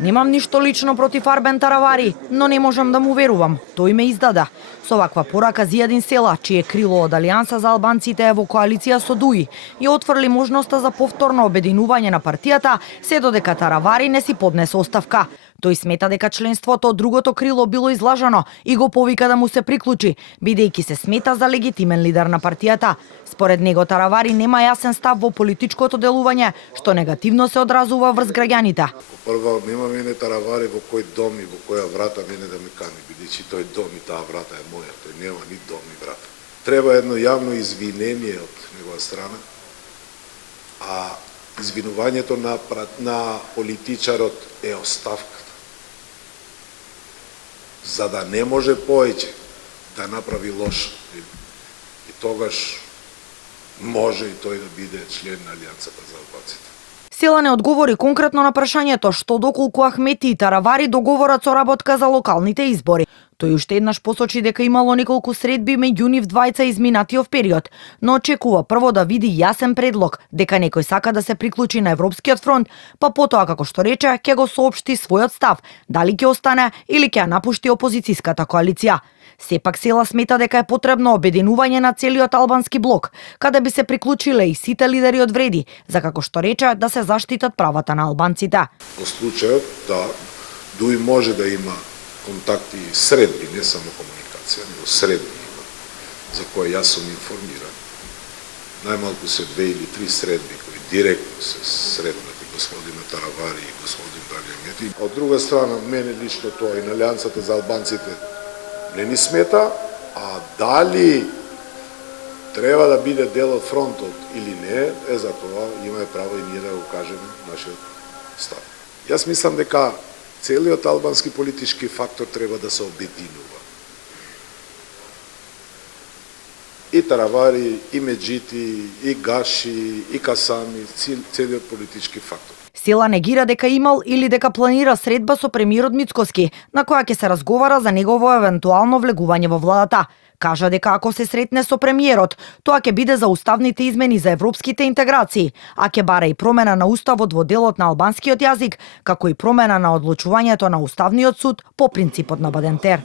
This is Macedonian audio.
Немам ништо лично против Арбен Таравари, но не можам да му верувам. Тој ме издада. Со ваква порака Зијадин Села, чие крило од Алијанса за албанците е во коалиција со ДУИ, ја отфрли можноста за повторно обединување на партијата, се додека Таравари не си поднесе оставка. Тој смета дека членството од другото крило било излажано и го повика да му се приклучи, бидејќи се смета за легитимен лидер на партијата. Според него Таравари нема јасен став во политичкото делување, што негативно се одразува врз граѓаните. Прво, нема мене Таравари во кој дом и во која врата мене да ме кани, бидејќи тој дом и таа врата е моја, тој нема ни дом ни врата. Треба едно јавно извинение од негова страна, а извинувањето на политичарот е оставката. За да не може повеќе да направи лош. И тогаш може и тој да биде член на Алијансата за албанците. Села не одговори конкретно на прашањето што доколку Ахмети и Таравари договорат соработка за локалните избори. Тој уште еднаш посочи дека имало неколку средби меѓу нив двајца изминатиот период, но очекува прво да види јасен предлог дека некој сака да се приклучи на Европскиот фронт, па потоа, како што рече, ќе го соопшти својот став, дали ќе остане или ќе ја напушти опозицијската коалиција. Сепак Села смета дека е потребно обединување на целиот албански блок, каде би се приклучиле и сите лидери од вреди, за како што рече да се заштитат правата на албанците. Во случајот да ДУИ може да има контакти и средби, не само комуникација, но средби има, за кои јас сум информиран. Најмалку се 2 или 3 средби кои директно се среднати господина Таравари и господин Ахмети. Од друга страна, мене лично тоа и на Алијансата за албанците не ни смета, а дали треба да биде дел од фронтот или не, за тоа имаме право и ние да го кажеме нашиот став. Јас мислам дека целиот албански политички фактор треба да се обединува. И Таравари, и Меджити, и Гаши, и Касами, целиот политички фактор. Села негира дека имал или дека планира средба со премиерот Мицкоски, на која ќе се разговара за негово евентуално влегување во владата. Кажа дека ако се сретне со премиерот, тоа ќе биде за уставните измени за европските интеграции, а ќе бара и промена на уставот во делот на албанскиот јазик, како и промена на одлучувањето на Уставниот суд по принципот на Бадентер.